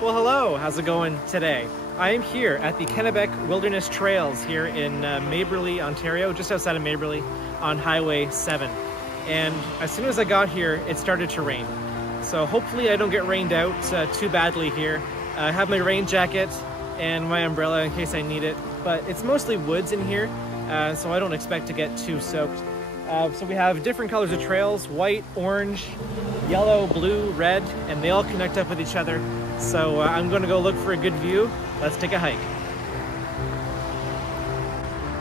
Well, hello, how's it going today? I am here at the Kennebec Wilderness Trails here in Maberly, Ontario, just outside of Maberly on Highway 7. And as soon as I got here, it started to rain. So hopefully I don't get rained out too badly here. I have my rain jacket and my umbrella in case I need it, but it's mostly woods in here, so I don't expect to get too soaked. So we have different colors of trails: white, orange, yellow, blue, red, and they all connect up with each other. So I'm going to go look for a good view. Let's take a hike.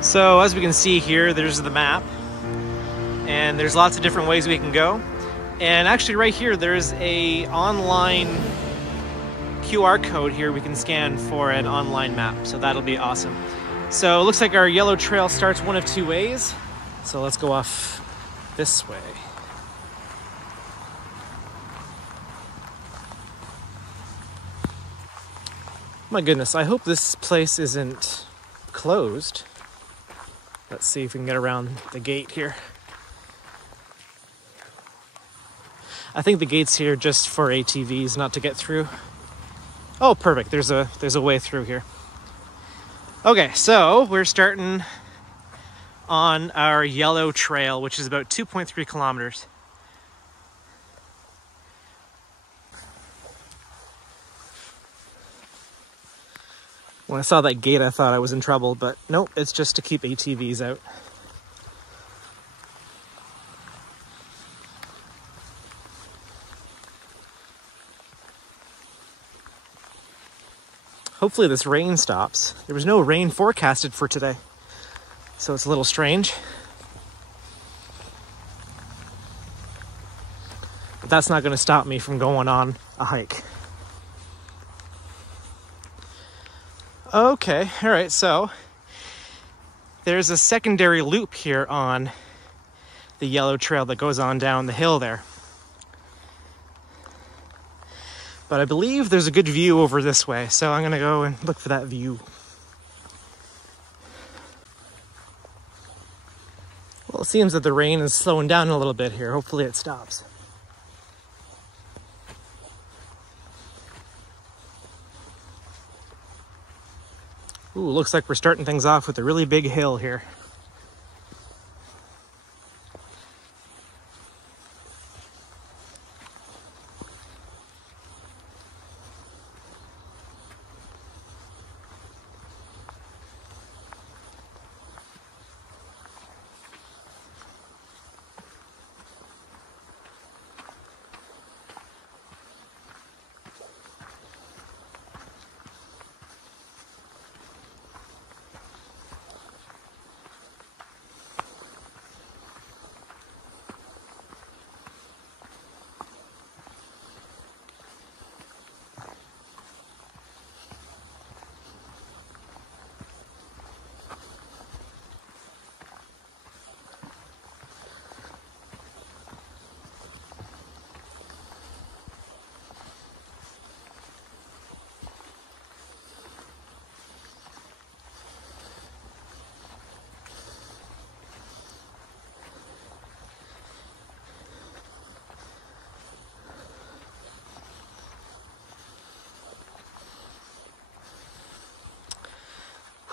So as we can see here, there's the map, and there's lots of different ways we can go. And actually right here, there's a online QR code here we can scan for an online map. So that'll be awesome. So it looks like our yellow trail starts one of two ways. So let's go off this way. My goodness, I hope this place isn't closed. Let's see if we can get around the gate here. I think the gate's here just for ATVs, not to get through. Oh, perfect. There's a way through here. Okay, so we're starting on our yellow trail, which is about 2.3 kilometers. When I saw that gate, I thought I was in trouble, but nope, it's just to keep ATVs out. Hopefully this rain stops. There was no rain forecasted for today, so it's a little strange. But that's not going to stop me from going on a hike. Okay, all right, so there's a secondary loop here on the yellow trail that goes on down the hill there. But I believe there's a good view over this way, so I'm gonna go and look for that view. Well, it seems that the rain is slowing down a little bit here. Hopefully it stops. Ooh, looks like we're starting things off with a really big hill here.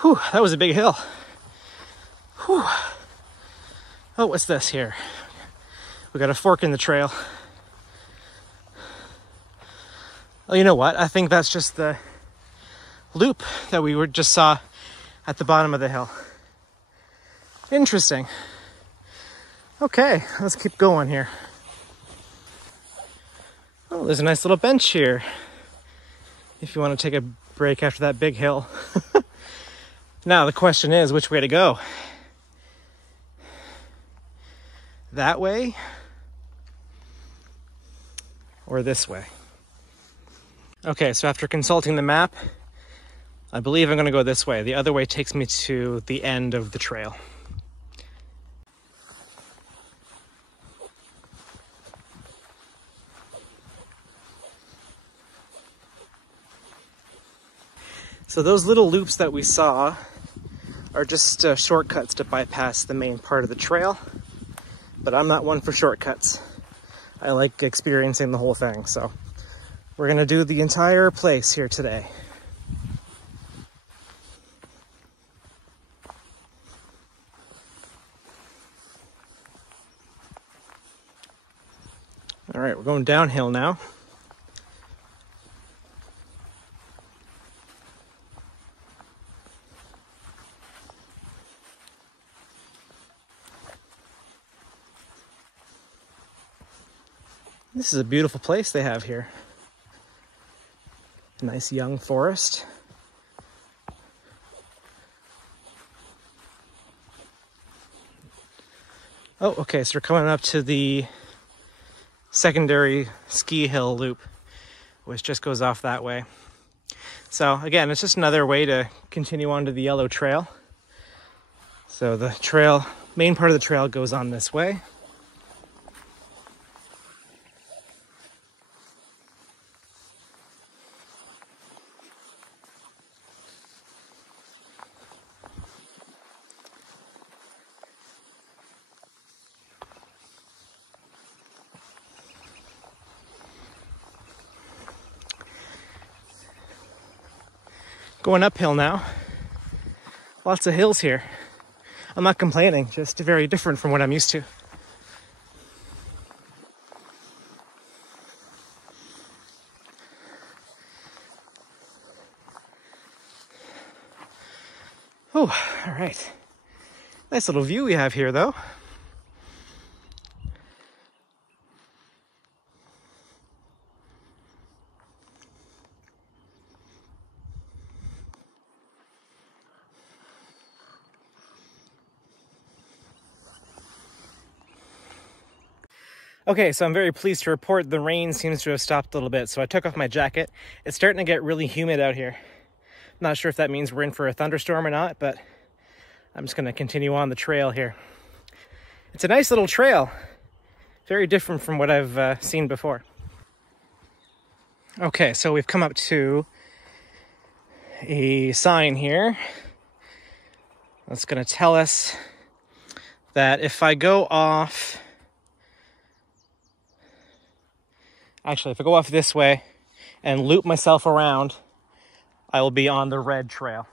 Whew, that was a big hill. Whew. Oh, what's this here? We got a fork in the trail. Oh, you know what? I think that's just the loop that we just saw at the bottom of the hill. Interesting. Okay, let's keep going here. Oh, there's a nice little bench here if you want to take a break after that big hill. Now the question is, which way to go? That way or this way? Okay, so after consulting the map, I believe I'm going to go this way. The other way takes me to the end of the trail. So those little loops that we saw are just shortcuts to bypass the main part of the trail. But I'm not one for shortcuts. I like experiencing the whole thing, so We're gonna do the entire place here today. All right, we're going downhill now. This is a beautiful place they have here. A nice young forest. Oh, okay, so we're coming up to the secondary ski hill loop, which just goes off that way. So again, it's just another way to continue on to the yellow trail. So the trail, main part of the trail goes on this way. Going uphill now. Lots of hills here. I'm not complaining, just very different from what I'm used to. Oh, all right. Nice little view we have here, though. Okay, so I'm very pleased to report the rain seems to have stopped a little bit, so I took off my jacket. It's starting to get really humid out here. Not sure if that means we're in for a thunderstorm or not, but I'm just gonna continue on the trail here. It's a nice little trail. Very different from what I've seen before. Okay, so we've come up to a sign here. That's gonna tell us that if I go off, actually, if I go off this way and loop myself around, I will be on the red trail.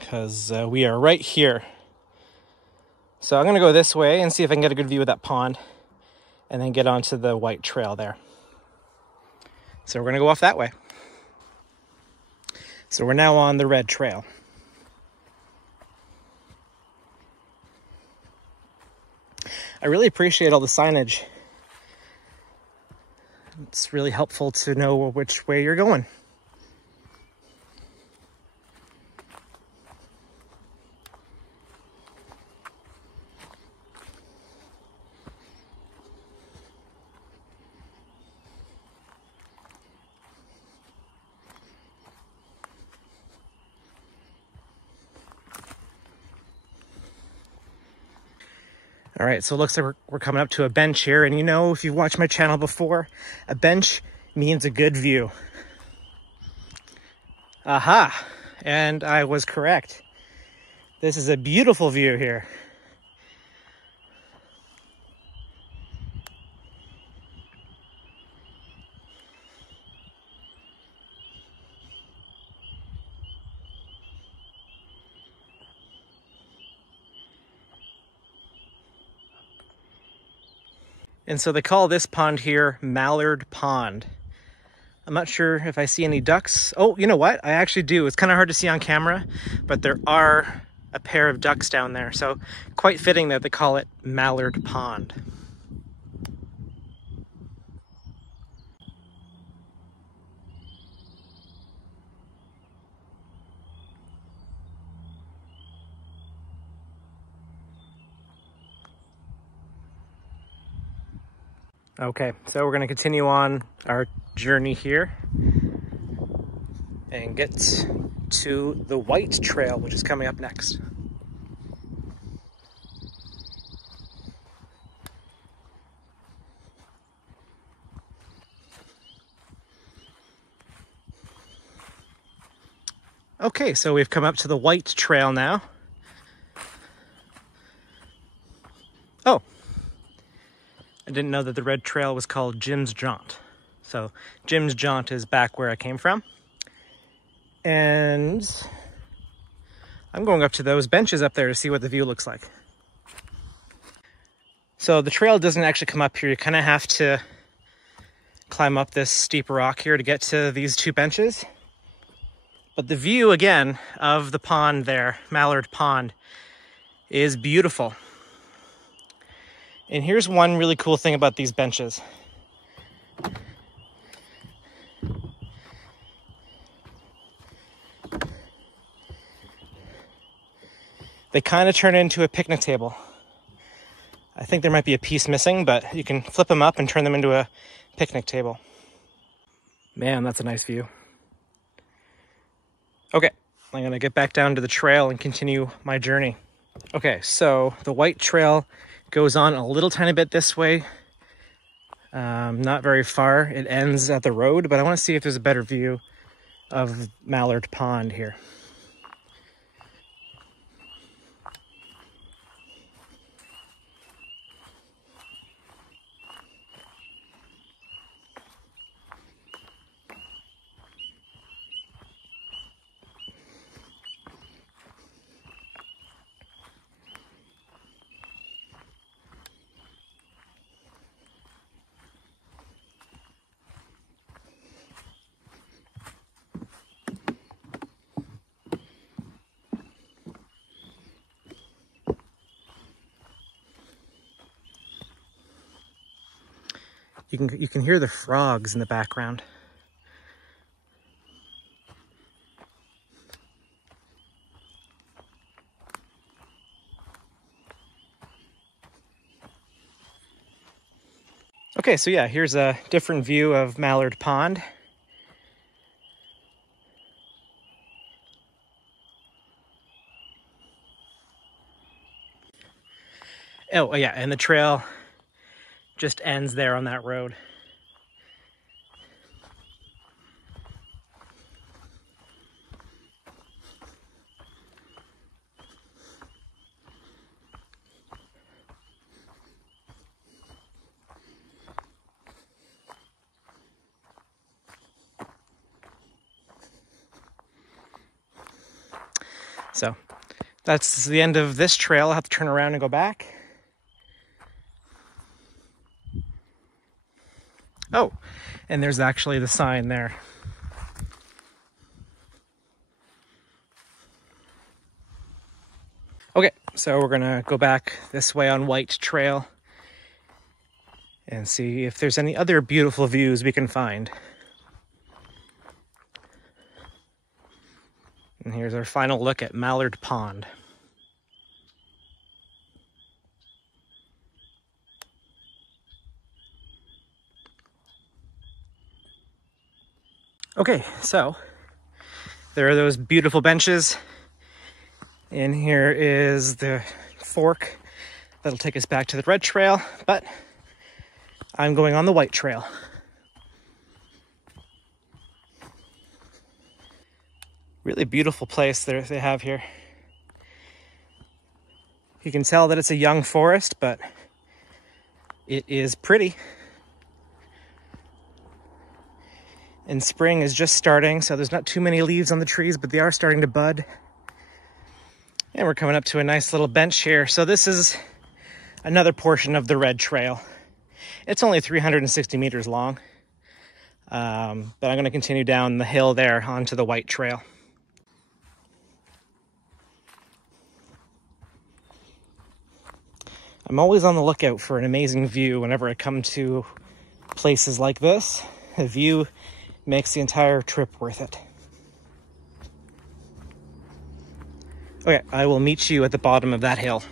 Because we are right here. So I'm gonna go this way and see if I can get a good view of that pond and then get onto the white trail there. So we're gonna go off that way. So we're now on the red trail. I really appreciate all the signage. It's really helpful to know which way you're going. All right, so it looks like we're coming up to a bench here. And you know, if you've watched my channel before, a bench means a good view. Aha, and I was correct. This is a beautiful view here. And so they call this pond here Mallard Pond. I'm not sure if I see any ducks. Oh, you know what? I actually do. It's kind of hard to see on camera, but there are a pair of ducks down there. So quite fitting that they call it Mallard Pond. Okay, so we're going to continue on our journey here and get to the white trail, which is coming up next. Okay, so we've come up to the white trail now. Oh, I didn't know that the red trail was called Jim's Jaunt. So Jim's Jaunt is back where I came from. And I'm going up to those benches up there to see what the view looks like. So the trail doesn't actually come up here. You kind of have to climb up this steep rock here to get to these two benches. But the view, again, of the pond there, Mallard Pond, is beautiful. And here's one really cool thing about these benches. They kind of turn into a picnic table. I think there might be a piece missing, but you can flip them up and turn them into a picnic table. Man, that's a nice view. Okay, I'm gonna get back down to the trail and continue my journey. Okay, so the white trail goes on a little tiny bit this way. Not very far. It ends at the road, but I want to see if there's a better view of Mallard Pond here. You can hear the frogs in the background. Okay, so yeah, here's a different view of Mallard Pond. Oh yeah, and the trail just ends there on that road. So that's the end of this trail. I'll have to turn around and go back. Oh, and there's actually the sign there. Okay, so we're gonna go back this way on White Trail and see if there's any other beautiful views we can find. And here's our final look at Mallard Pond. Okay, so there are those beautiful benches. And here is the fork that'll take us back to the red trail, but I'm going on the white trail. Really beautiful place they have here. You can tell that it's a young forest, but it is pretty. And spring is just starting, so there's not too many leaves on the trees, but they are starting to bud. And we're coming up to a nice little bench here. So this is another portion of the red trail. It's only 360 meters long, but I'm going to continue down the hill there onto the white trail. I'm always on the lookout for an amazing view whenever I come to places like this. The view makes the entire trip worth it. Okay, I will meet you at the bottom of that hill.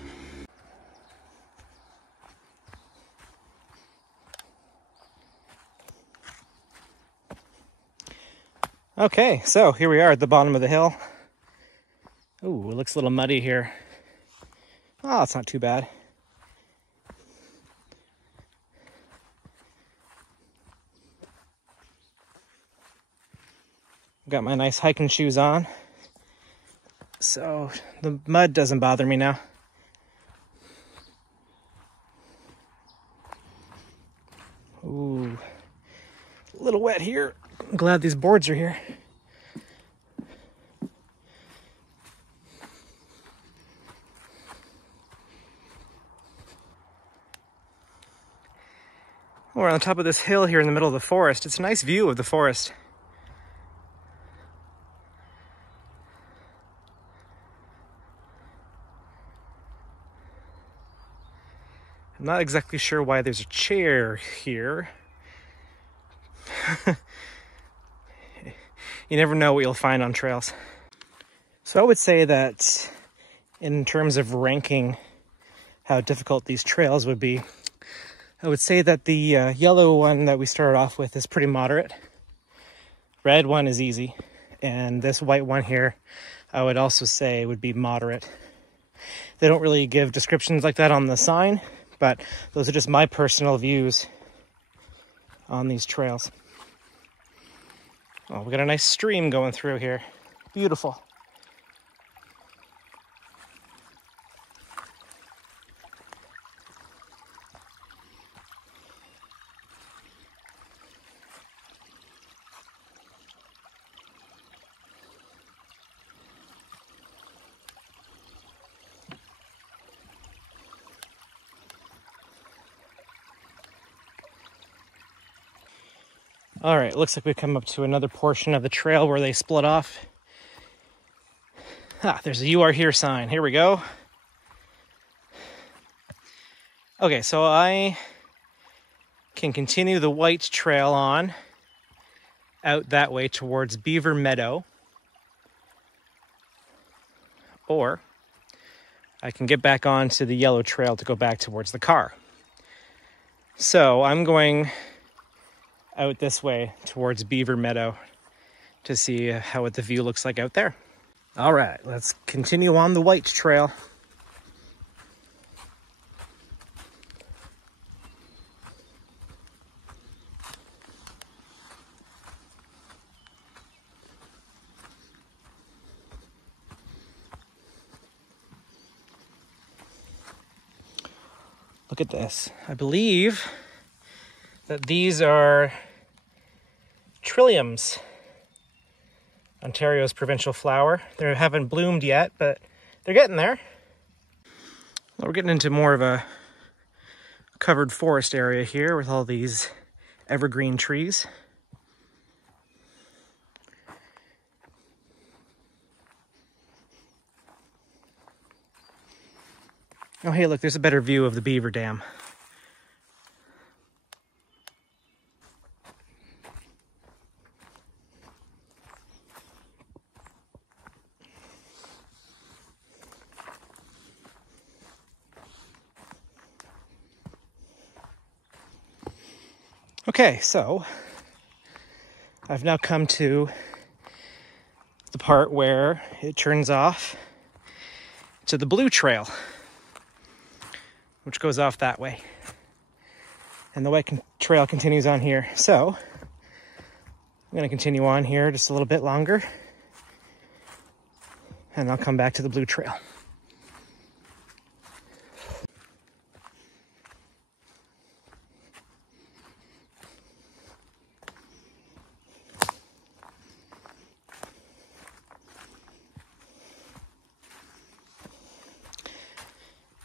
Okay, so here we are at the bottom of the hill. Ooh, it looks a little muddy here. Oh, it's not too bad. Got my nice hiking shoes on, so the mud doesn't bother me now. A little wet here. I'm glad these boards are here. We're on the top of this hill here in the middle of the forest. It's a nice view of the forest. I'm not exactly sure why there's a chair here. You never know what you'll find on trails. So I would say that in terms of ranking how difficult these trails would be, I would say that the yellow one that we started off with is pretty moderate. Red one is easy. And this white one here, I would also say would be moderate. They don't really give descriptions like that on the sign, but those are just my personal views on these trails. Oh, we got a nice stream going through here. Beautiful. All right, looks like we've come up to another portion of the trail where they split off. Ah, there's a "You Are Here" sign. Here we go. Okay, so I can continue the white trail on out that way towards Beaver Meadow. Or I can get back onto the yellow trail to go back towards the car. So I'm going out this way towards Beaver Meadow to see what the view looks like out there. All right, let's continue on the white trail. Look at this. I believe that these are trilliums, Ontario's provincial flower. They haven't bloomed yet, but they're getting there. Well, we're getting into more of a covered forest area here with all these evergreen trees. Oh, hey, look, there's a better view of the beaver dam. Okay, so I've now come to the part where it turns off to the blue trail, which goes off that way. And the white trail continues on here. So I'm going to continue on here just a little bit longer, and I'll come back to the blue trail.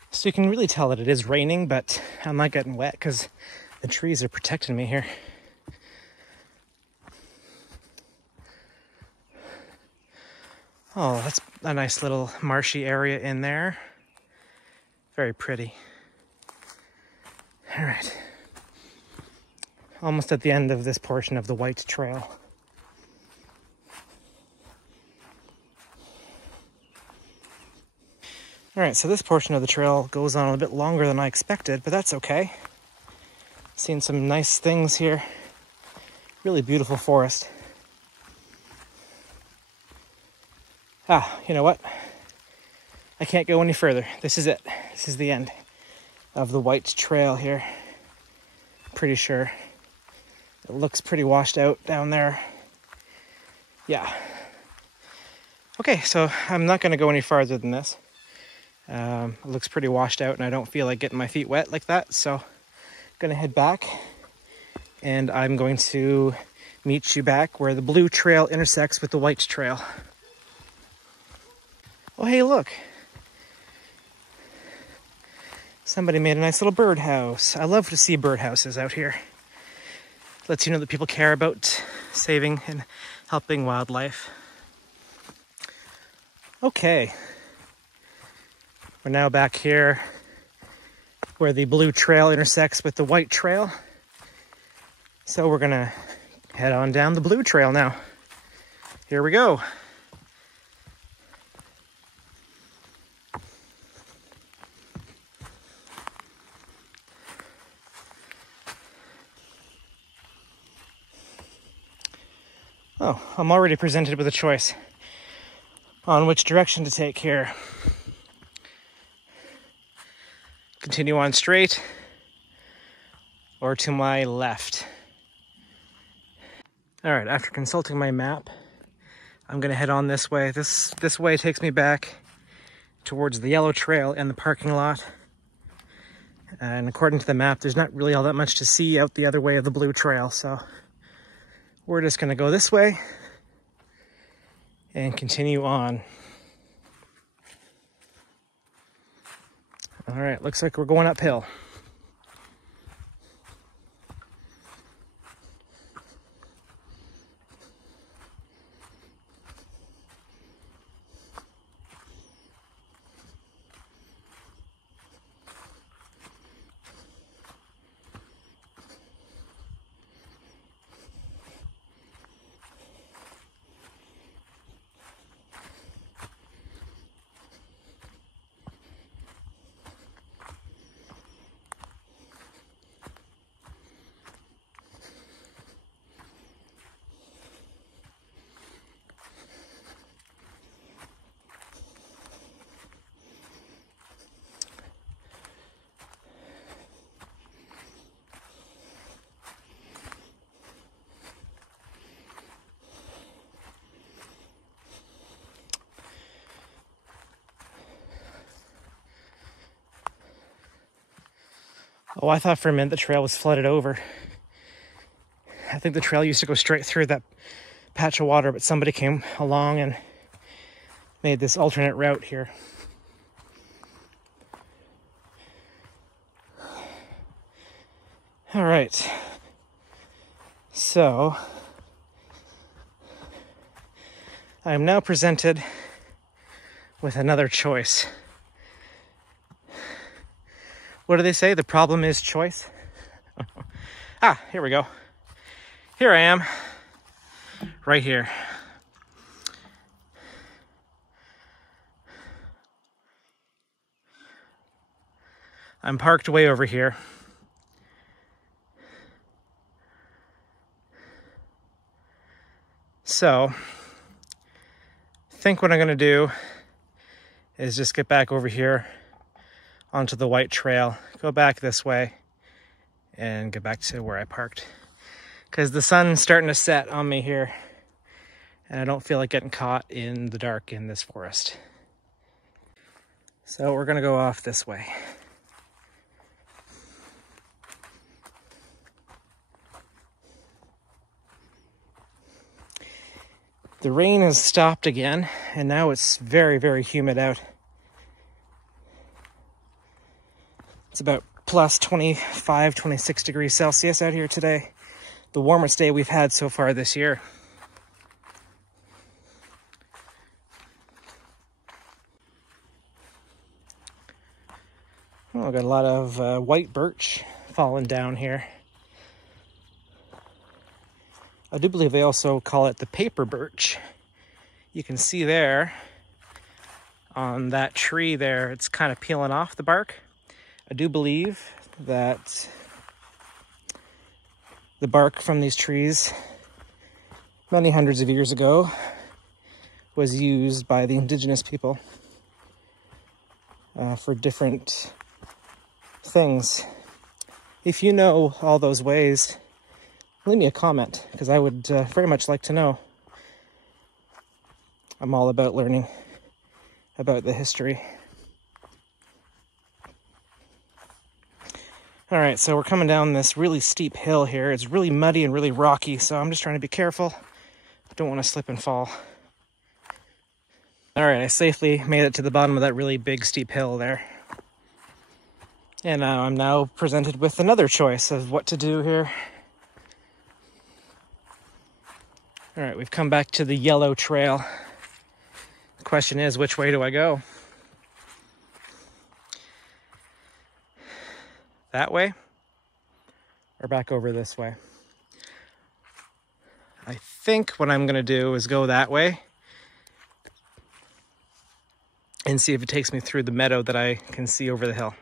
So you can really tell that it is raining, but I'm not getting wet because the trees are protecting me here. Oh, that's a nice little marshy area in there. Very pretty. All right. Almost at the end of this portion of the white trail. All right, so this portion of the trail goes on a bit longer than I expected, but that's okay. Seeing some nice things here. Really beautiful forest. Ah, you know what? I can't go any further. This is it. This is the end of the white trail here. Pretty sure. It looks pretty washed out down there. Yeah. Okay, so I'm not going to go any farther than this. It looks pretty washed out and I don't feel like getting my feet wet like that, so I'm gonna head back and I'm going to meet you back where the blue trail intersects with the white trail. Oh, hey, look. Somebody made a nice little birdhouse. I love to see birdhouses out here. Lets you know that people care about saving and helping wildlife. Okay. We're now back here where the blue trail intersects with the white trail. So we're gonna head on down the blue trail now. Here we go. Oh, I'm already presented with a choice on which direction to take here. Continue on straight or to my left. All right, after consulting my map, I'm gonna head on this way. This way takes me back towards the yellow trail and the parking lot. And according to the map, there's not really all that much to see out the other way of the blue trail, so we're just gonna go this way and continue on. All right, looks like we're going uphill. Oh, I thought for a minute the trail was flooded over. I think the trail used to go straight through that patch of water, but somebody came along and made this alternate route here. All right. So, I am now presented with another choice. What do they say? The problem is choice. Ah, here we go. Here I am, right here. I'm parked way over here. So, I think what I'm gonna do is just get back over here onto the white trail, go back this way, and get back to where I parked. Because the sun's starting to set on me here, and I don't feel like getting caught in the dark in this forest. So we're gonna go off this way. The rain has stopped again, and now it's very, very humid out. It's about plus 25, 26 degrees Celsius out here today. The warmest day we've had so far this year. Oh, I've got a lot of white birch falling down here. I do believe they also call it the paper birch. You can see there on that tree there, it's kind of peeling off the bark. I do believe that the bark from these trees many hundreds of years ago was used by the indigenous people for different things. If you know all those ways, leave me a comment, because I would very much like to know. I'm all about learning about the history. All right, so we're coming down this really steep hill here. It's really muddy and really rocky, so I'm just trying to be careful. I don't want to slip and fall. All right, I safely made it to the bottom of that really big steep hill there. And I'm now presented with another choice of what to do here. All right, we've come back to the yellow trail. The question is, which way do I go? That way? Or back over this way? I think what I'm gonna do is go that way and see if it takes me through the meadow that I can see over the hill.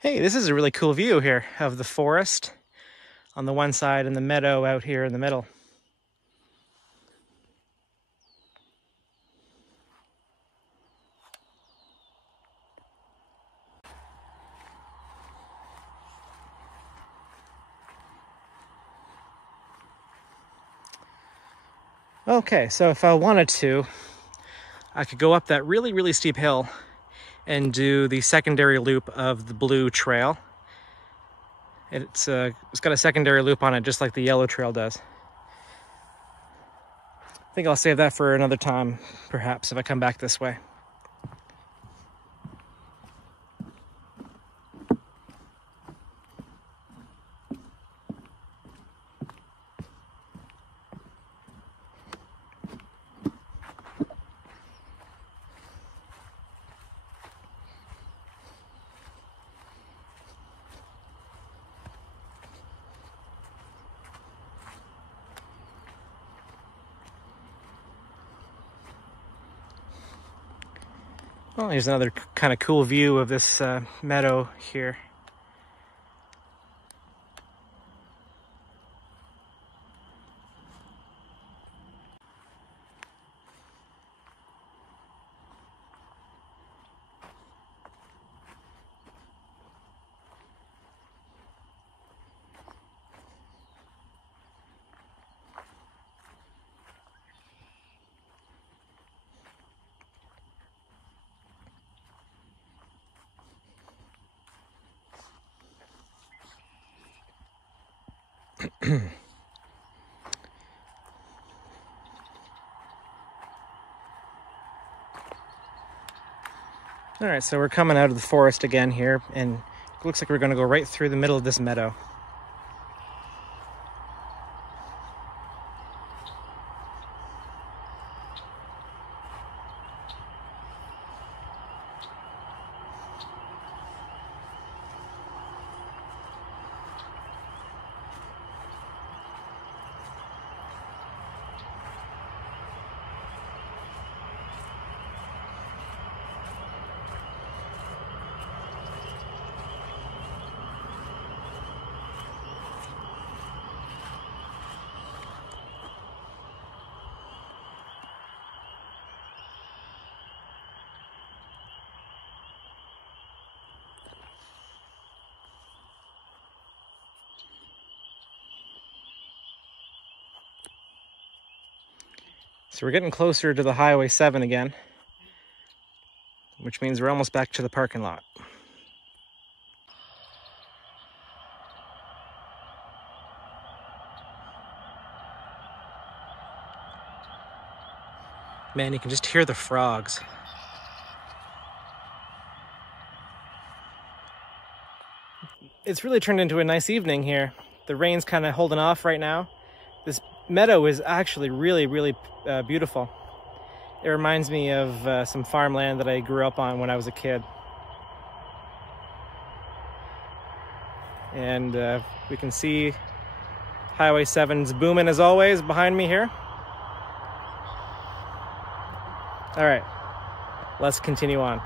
Hey, this is a really cool view here of the forest on the one side and the meadow out here in the middle. Okay, so if I wanted to, I could go up that really, really steep hill and do the secondary loop of the blue trail. It's got a secondary loop on it, just like the yellow trail does. I think I'll save that for another time, perhaps, if I come back this way. Well, here's another kind of cool view of this meadow here. All right, so we're coming out of the forest again here, and it looks like we're going to go right through the middle of this meadow. So we're getting closer to the Highway 7 again, which means we're almost back to the parking lot. Man, you can just hear the frogs. It's really turned into a nice evening here. The rain's kind of holding off right now. This meadow is actually really, really beautiful. It reminds me of some farmland that I grew up on when I was a kid. And we can see Highway 7's booming as always behind me here. All right, let's continue on.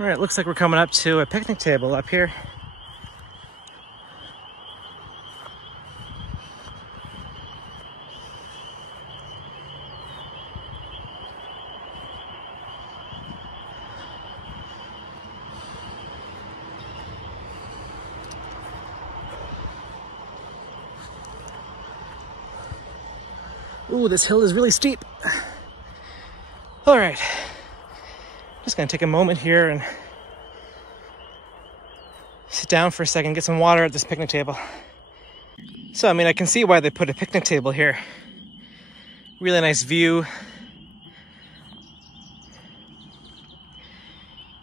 All right, looks like we're coming up to a picnic table up here. Ooh, this hill is really steep. All right. Just gonna take a moment here and sit down for a second, get some water at this picnic table. So, I mean, I can see why they put a picnic table here. Really nice view.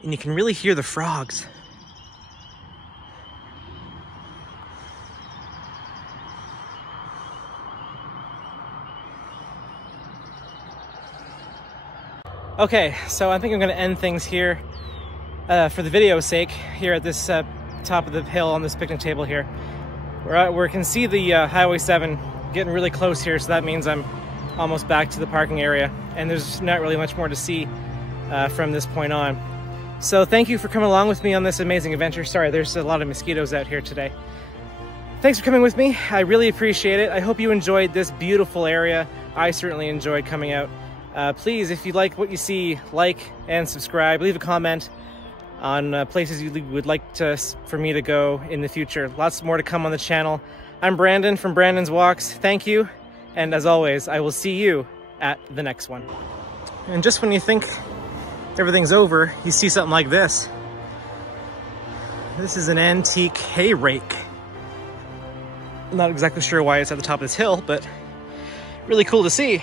And you can really hear the frogs. Okay, so I think I'm gonna end things here for the video's sake, here at this top of the hill on this picnic table here. Where we can see the Highway 7 getting really close here, so that means I'm almost back to the parking area. And there's not really much more to see from this point on. So thank you for coming along with me on this amazing adventure. Sorry, there's a lot of mosquitoes out here today. Thanks for coming with me. I really appreciate it. I hope you enjoyed this beautiful area. I certainly enjoyed coming out. Please, if you like what you see, like and subscribe. Leave a comment on places you would like for me to go in the future. Lots more to come on the channel. I'm Brandon from Brandon's Walks. Thank you. And as always, I will see you at the next one. And just when you think everything's over, you see something like this. This is an antique hay rake. I'm not exactly sure why it's at the top of this hill, but really cool to see.